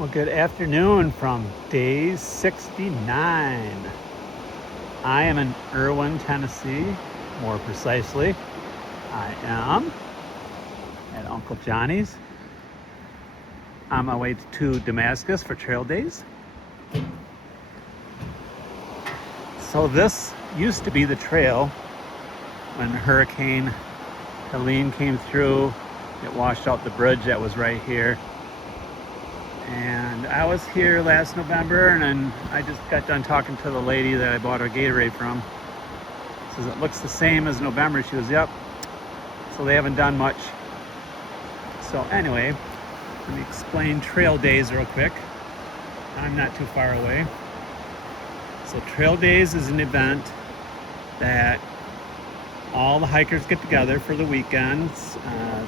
Well, good afternoon from day 69. I am in Irwin, Tennessee. More precisely, I am at Uncle Johnny's on my way to Damascus for trail days. So this used to be the trail when Hurricane Helene came through. It washed out the bridge that was right here. And I was here last November, and then I just got done talking to the lady that I bought a Gatorade from. Says it looks the same as November. She goes, yep. So they haven't done much. So anyway, let me explain trail days real quick. I'm not too far away. So trail days is an event that all the hikers get together for the weekends. I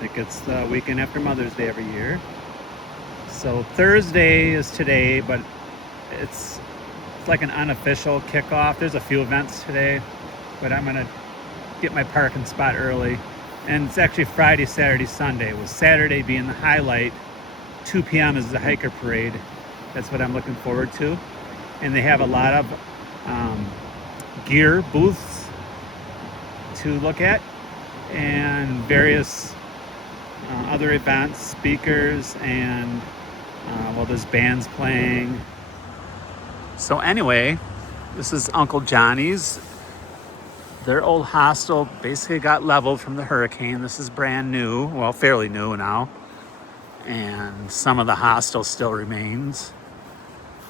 think it's the weekend after Mother's Day every year. So Thursday is today, but it's like an unofficial kickoff. There's a few events today, but I'm gonna get my parking spot early. And it's actually Friday, Saturday, Sunday, with Saturday being the highlight. 2 p.m. is the hiker parade. That's what I'm looking forward to. And they have a lot of gear booths to look at, and various other events, speakers, and well, there's bands playing. So anyway, this is Uncle Johnny's. Their old hostel basically got leveled from the hurricane. This is brand new, well, fairly new now. And some of the hostel still remains.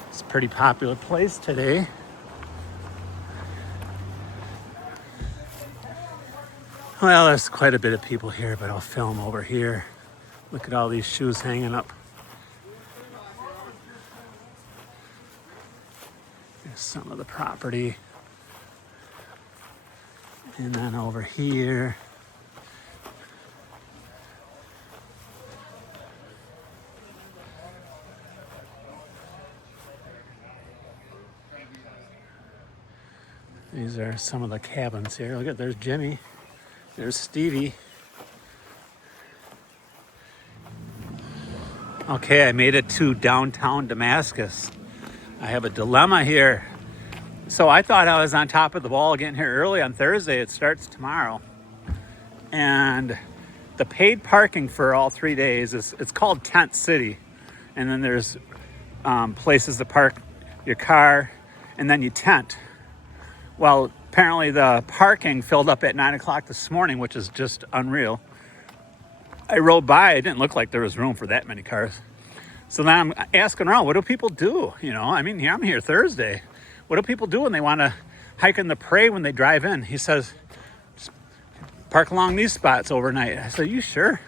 It's a pretty popular place today. Well, there's quite a bit of people here, but I'll film over here. Look at all these shoes hanging up. There's some of the property. And then over here, these are some of the cabins here. Look at, there's Jimmy. There's Stevie. Okay, I made it to downtown Damascus. I have a dilemma here. So I thought I was on top of the ball getting here early on Thursday. It starts tomorrow. And the paid parking for all 3 days it's called Tent City. And then there's places to park your car, and then you tent. Well, apparently the parking filled up at 9 o'clock this morning, which is just unreal. I rode by, it didn't look like there was room for that many cars. So then I'm asking around, what do people do? You know, I mean, I'm here Thursday. What do people do when they want to hike in the parade when they drive in? He says, just park along these spots overnight. I said, you sure?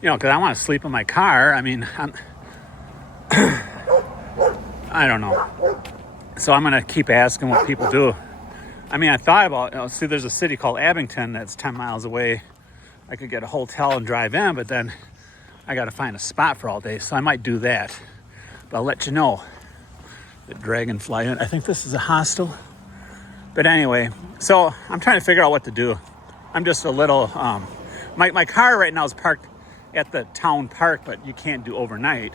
You know, because I want to sleep in my car. I mean, I don't know. So I'm going to keep asking what people do. I mean, I thought about, see, there's a city called Abington that's 10 miles away. I could get a hotel and drive in, but then I got to find a spot for all day. So I might do that. But I'll let you know. The Dragonfly Inn. I think this is a hostel. But anyway, so I'm trying to figure out what to do. I'm just a little, my car right now is parked at the town park, but you can't do overnight.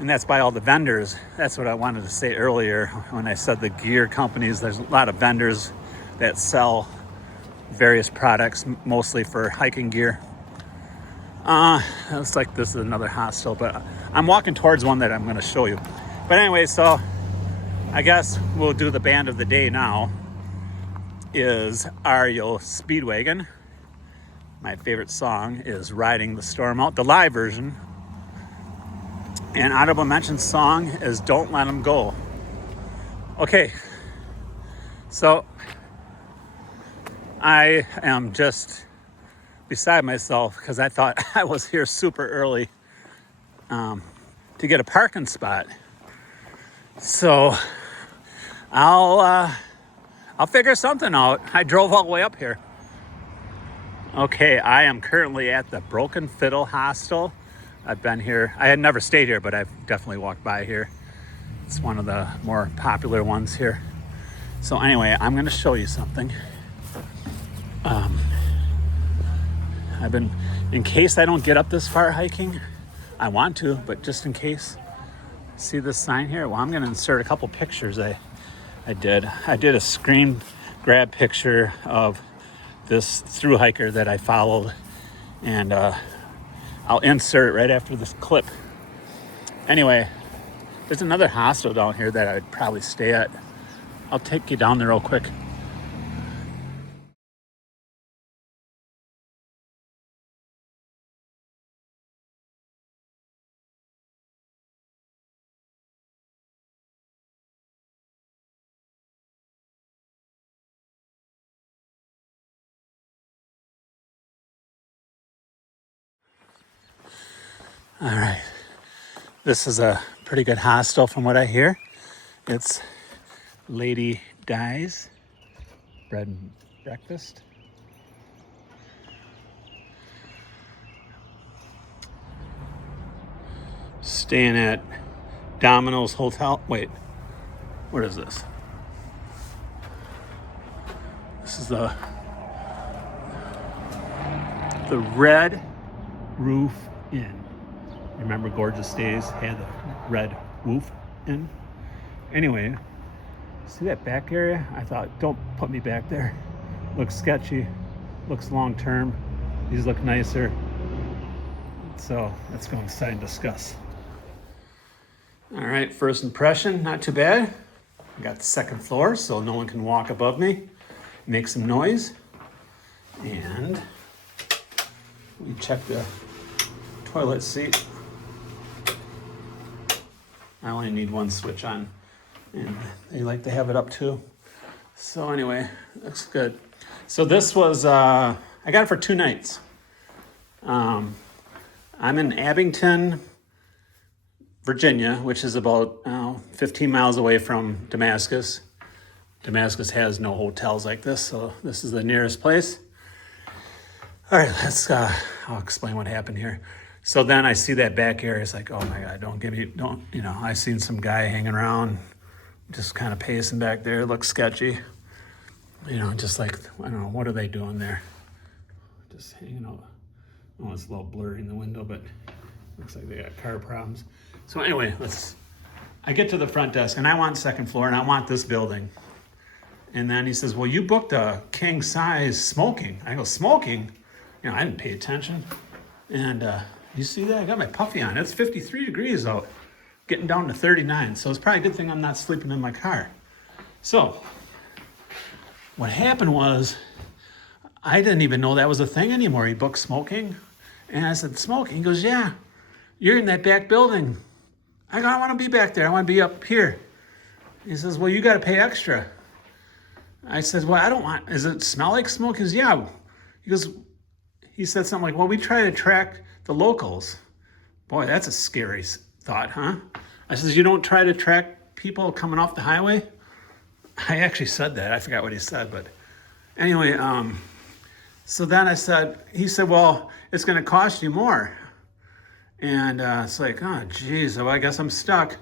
And that's by all the vendors. That's what I wanted to say earlier when I said the gear companies. There's a lot of vendors that sell various products, mostly for hiking gear. Looks like this is another hostel, but I'm walking towards one that I'm going to show you. But anyway, so I guess we'll do the band of the day now. Is REO Speedwagon. My favorite song is Riding the Storm Out, the live version. And honorable mention song is Don't Let 'Em Go. Okay, so I am just beside myself because I thought I was here super early to get a parking spot. So I'll figure something out. I drove all the way up here. Okay, I am currently at the Broken Fiddle Hostel. I've been here. I had never stayed here, but I've definitely walked by here. It's one of the more popular ones here. So anyway, I'm going to show you something. I've been, in case I don't get up this far hiking, I want to, but just in case. See this sign here? Well, I'm going to insert a couple pictures I did. I did a screen grab picture of this through hiker that I followed, and I'll insert it right after this clip. Anyway, there's another hostel down here that I'd probably stay at. I'll take you down there real quick. All right. This is a pretty good hostel from what I hear. It's Lady Di's Bread and Breakfast. Staying at Domino's Hotel. Wait, what is this? This is the Red Roof Inn. Remember Gorgeous Days had the red roof inn? Anyway, see that back area? I thought, don't put me back there. Looks sketchy, looks long term. These look nicer. So let's go inside and discuss. All right, first impression, not too bad. I got the second floor, so no one can walk above me, make some noise. And we check the toilet seat. I only need one switch on, and they like to have it up too. So anyway, looks good. So this was, I got it for 2 nights. I'm in Abington, Virginia, which is about 15 miles away from Damascus. Damascus has no hotels like this, so this is the nearest place. All right, I'll explain what happened here. So then I see that back area. It's like, oh my God, I seen some guy hanging around, just kind of pacing back there. It looks sketchy. Just like, I don't know, what are they doing there? Just hanging out. Oh, it's a little blurry in the window, but looks like they got car problems. So anyway, I get to the front desk and I want second floor and I want this building. And then he says, well, you booked a king size smoking. I go, smoking? I didn't pay attention. And you see that? I got my puffy on. It's 53 degrees out, getting down to 39. So it's probably a good thing I'm not sleeping in my car. So what happened was I didn't even know that was a thing anymore. He booked smoking. And I said, smoking? He goes, yeah, you're in that back building. I go, I want to be back there. I want to be up here. He says, well, you got to pay extra. I said, well, I don't want, does it smell like smoke? He goes, yeah. He said something like, well, we try to attract the locals. Boy, that's a scary thought, huh? I says, you don't try to attract people coming off the highway? I actually said that. I forgot what he said, but anyway, so then he said, well, it's going to cost you more. And it's like, oh, geez, well, I guess I'm stuck.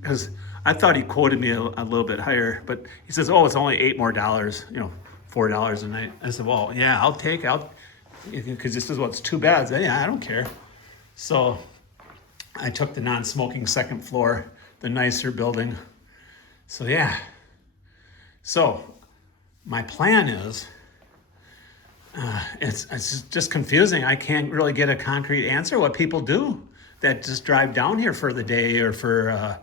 Because I thought he quoted me a little bit higher, but he says, oh, it's only $8 more, $4 a night. I said, well, yeah, I'll take it. Because this is what's too bad. I said, yeah, I don't care. So I took the non-smoking second floor, the nicer building. So yeah. So my plan is, it's just confusing. I can't really get a concrete answer what people do that just drive down here for the day or for,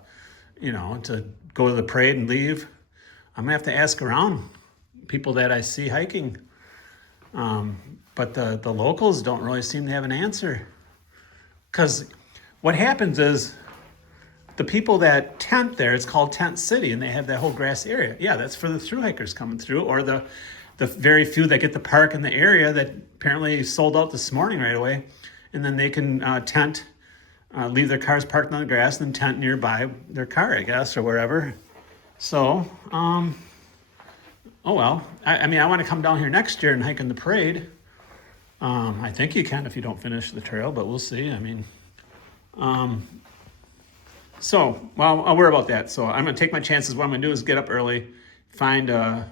to go to the parade and leave. I'm gonna have to ask around people that I see hiking. But the locals don't really seem to have an answer. Because what happens is the people that tent there, it's called Tent City, and they have that whole grass area. Yeah, that's for the thru hikers coming through, or the very few that get to park in the area that apparently sold out this morning right away. And then they can tent, leave their cars parked on the grass and tent nearby their car, I guess, or wherever. So, oh well. I mean, I want to come down here next year and hike in the parade. I think you can if you don't finish the trail, but we'll see. I mean, I'll worry about that. So I'm going to take my chances. What I'm going to do is get up early, find a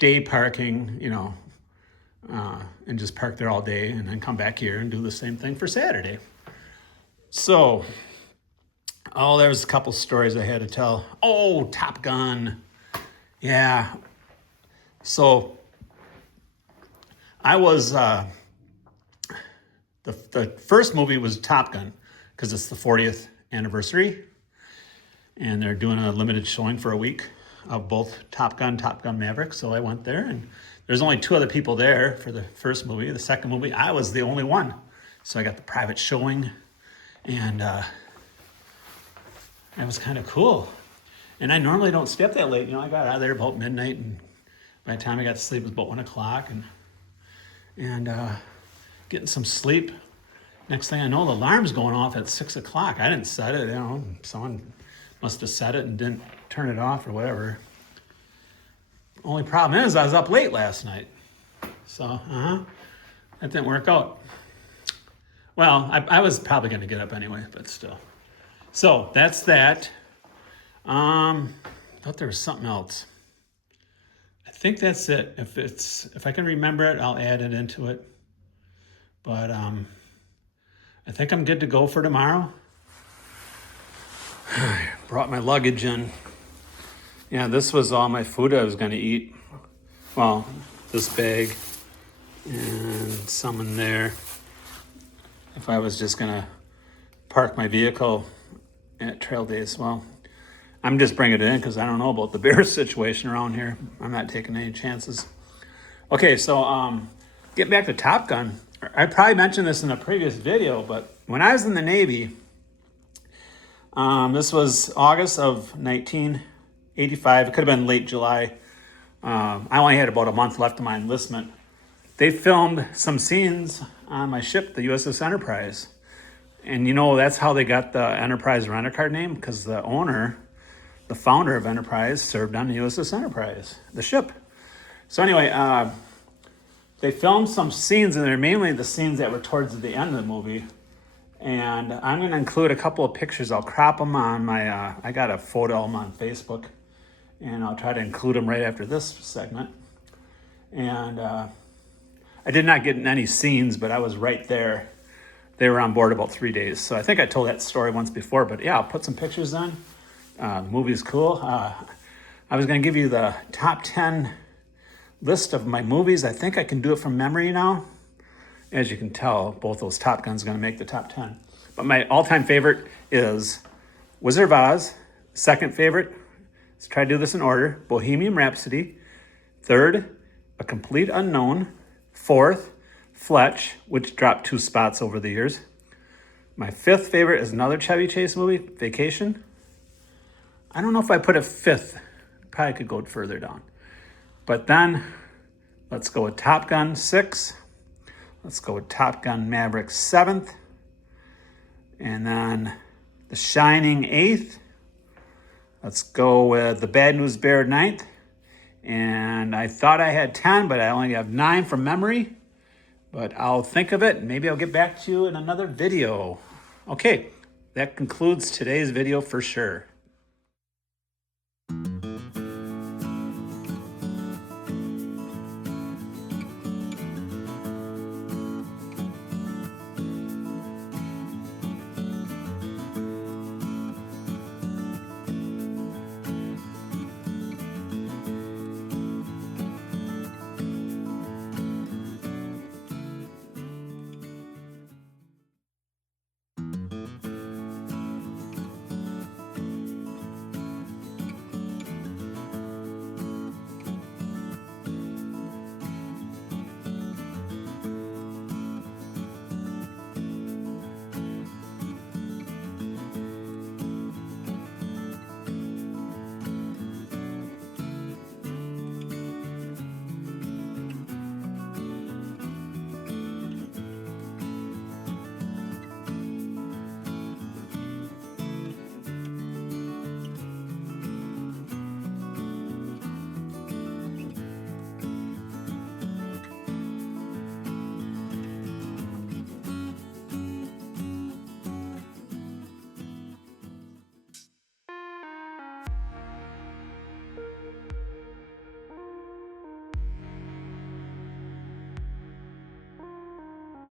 day parking, and just park there all day and then come back here and do the same thing for Saturday. So, oh, there was a couple stories I had to tell. Oh, Top Gun. Yeah. So, I was, the first movie was Top Gun because it's the 40th anniversary. And they're doing a limited showing for a week of both Top Gun Maverick. So I went there, and there's only 2 other people there for the first movie. The second movie, I was the only one. So I got the private showing, and that was kind of cool. And I normally don't stay up that late. You know, I got out of there about midnight, and by the time I got to sleep, it was about 1 o'clock, and getting some sleep. Next thing I know, the alarm's going off at 6 o'clock. I didn't set it, you know, someone must have set it and didn't turn it off or whatever. Only problem is I was up late last night. So, that didn't work out. Well, I was probably going to get up anyway, but still. So, that's that. Thought there was something else. I think that's it. If I can remember it, I'll add it into it. But I think I'm good to go for tomorrow. I brought my luggage in. Yeah, this was all my food I was going to eat. Well, this bag and some in there. If I was just going to park my vehicle at Trail Days, well, I'm just bringing it in because I don't know about the bear situation around here. I'm not taking any chances. Okay, so get back to Top Gun. I probably mentioned this in a previous video, but when I was in the Navy, this was August of 1985. It could have been late July. I only had about a month left of my enlistment. They filmed some scenes on my ship, the USS Enterprise. And you know, that's how they got the Enterprise rent-a-car name, because the owner, the founder of Enterprise, served on the USS Enterprise, the ship. So anyway, they filmed some scenes, and they're mainly the scenes that were towards the end of the movie. And I'm going to include a couple of pictures. I'll crop them on my, I got a photo of them on Facebook, and I'll try to include them right after this segment. And I did not get in any scenes, but I was right there. They were on board about 3 days. So I think I told that story once before, but yeah, I'll put some pictures in. The movie's cool. I was going to give you the top 10 list of my movies. I think I can do it from memory now. As you can tell, both those Top Guns are going to make the top 10. But my all-time favorite is Wizard of Oz. Second favorite, let's try to do this in order, Bohemian Rhapsody. Third, A Complete Unknown. Fourth, Fletch, which dropped 2 spots over the years. My fifth favorite is another Chevy Chase movie, Vacation. I don't know if I put it fifth. Probably could go further down. But then, let's go with Top Gun 6. Let's go with Top Gun Maverick 7th. And then The Shining 8th. Let's go with The Bad News Bear 9th. And I thought I had 10, but I only have 9 from memory. But I'll think of it, and maybe I'll get back to you in another video. Okay, that concludes today's video for sure.